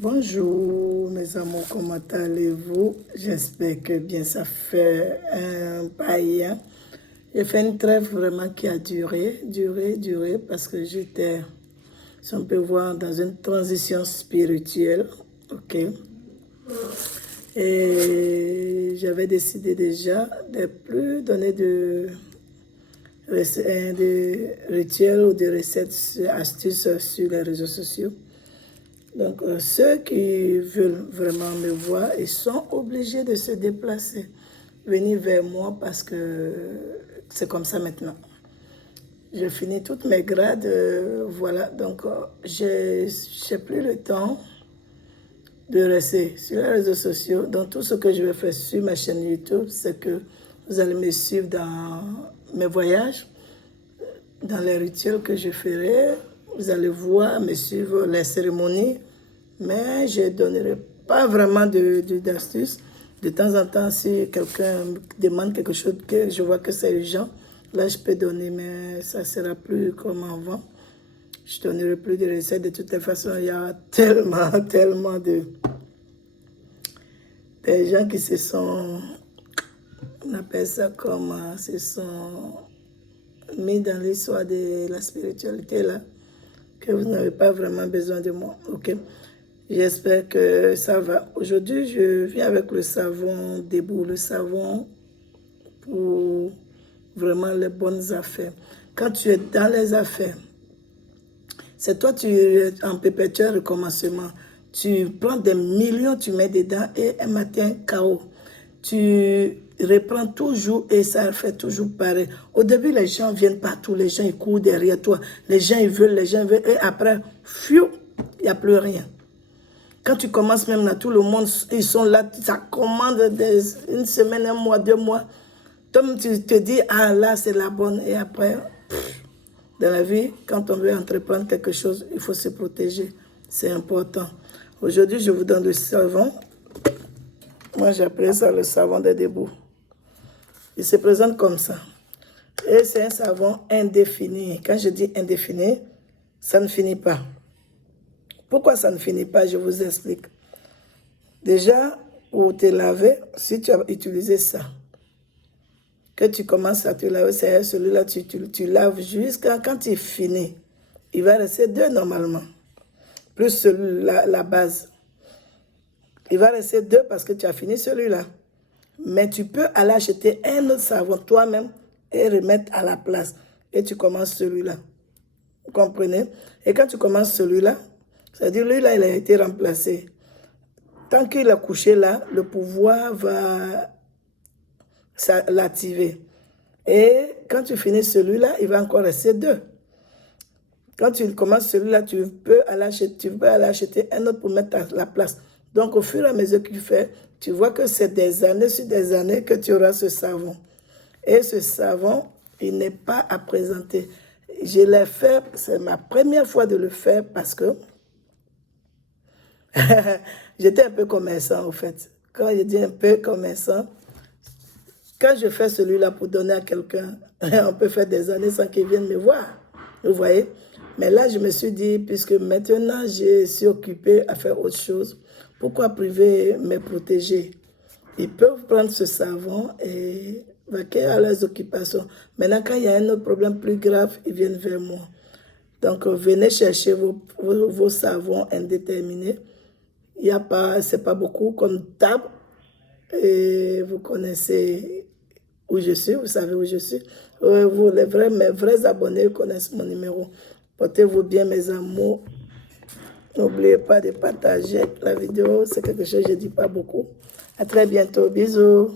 Bonjour mes amours, comment allez-vous? J'espère que bien ça fait un bail. J'ai fait une trêve vraiment qui a duré parce que j'étais, si on peut voir, dans une transition spirituelle, ok? Et j'avais décidé déjà de plus donner de rituels ou de recettes, astuces sur les réseaux sociaux. Donc, ceux qui veulent vraiment me voir, ils sont obligés de se déplacer, venir vers moi parce que c'est comme ça maintenant. Je finis toutes mes grades, voilà. Donc, je n'ai plus le temps de rester sur les réseaux sociaux. Donc, tout ce que je vais faire sur ma chaîne YouTube, c'est que vous allez me suivre dans mes voyages, dans les rituels que je ferai. Vous allez voir, me suivre les cérémonies. Mais je ne donnerai pas vraiment d'astuces. De temps en temps, si quelqu'un demande quelque chose que je vois que c'est urgent, là, je peux donner, mais ça ne sera plus comme avant. Je ne donnerai plus de recettes. De toutes les façons, il y a tellement des gens qui se sont, on appelle ça comme, se sont mis dans l'histoire de la spiritualité, là, que vous n'avez pas vraiment besoin de moi, ok? J'espère que ça va. Aujourd'hui, je viens avec le savon debout, le savon pour vraiment les bonnes affaires. Quand tu es dans les affaires, c'est toi, tu es en perpétuel recommencement. Tu prends des millions, tu mets dedans et un matin, KO. Tu reprends toujours et ça fait toujours pareil. Au début, les gens viennent partout, les gens ils courent derrière toi, les gens ils veulent, et après, fiou, il n'y a plus rien. Quand tu commences même là, tout le monde, ils sont là, ça commande une semaine, un mois, 2 mois. Toi, tu te dis, ah là, c'est la bonne. Et après, dans la vie, quand on veut entreprendre quelque chose, il faut se protéger. C'est important. Aujourd'hui, je vous donne le savon. Moi, j'appelle ça le savon de debout. Il se présente comme ça. Et c'est un savon indéfini. Quand je dis indéfini, ça ne finit pas. Pourquoi ça ne finit pas? Je vous explique. Déjà, pour te laver, si tu as utilisé ça, que tu commences à te laver, c'est celui-là, tu laves jusqu'à quand tu finis. Il va rester 2 normalement, plus la base. Il va rester 2 parce que tu as fini celui-là. Mais tu peux aller acheter un autre savon toi-même et remettre à la place. Et tu commences celui-là. Vous comprenez? Et quand tu commences celui-là, c'est-à-dire lui-là, il a été remplacé. Tant qu'il a couché là, le pouvoir va l'activer. Et quand tu finis celui-là, il va encore rester 2. Quand tu commences celui-là, tu peux aller acheter un autre pour mettre à la place. Donc, au fur et à mesure que tu fais, tu vois que c'est des années sur des années que tu auras ce savon. Et ce savon, il n'est pas à présenter. Je l'ai fait, c'est ma première fois de le faire parce que j'étais un peu commerçant, en fait. Quand je dis un peu commerçant, quand je fais celui-là pour donner à quelqu'un, on peut faire des années sans qu'il vienne me voir. Vous voyez? Mais là, je me suis dit, puisque maintenant, je suis occupée à faire autre chose, pourquoi priver mes protégés? Ils peuvent prendre ce savon et vaquer à leurs occupations. Maintenant, quand il y a un autre problème plus grave, ils viennent vers moi. Donc, venez chercher vos savons indéterminés. Il n'y a pas, c'est pas beaucoup comme table. Et vous connaissez où je suis, vous savez où je suis. Vous, mes vrais abonnés connaissent mon numéro. Portez-vous bien, mes amours. N'oubliez pas de partager la vidéo. C'est quelque chose que je ne dis pas beaucoup. À très bientôt. Bisous.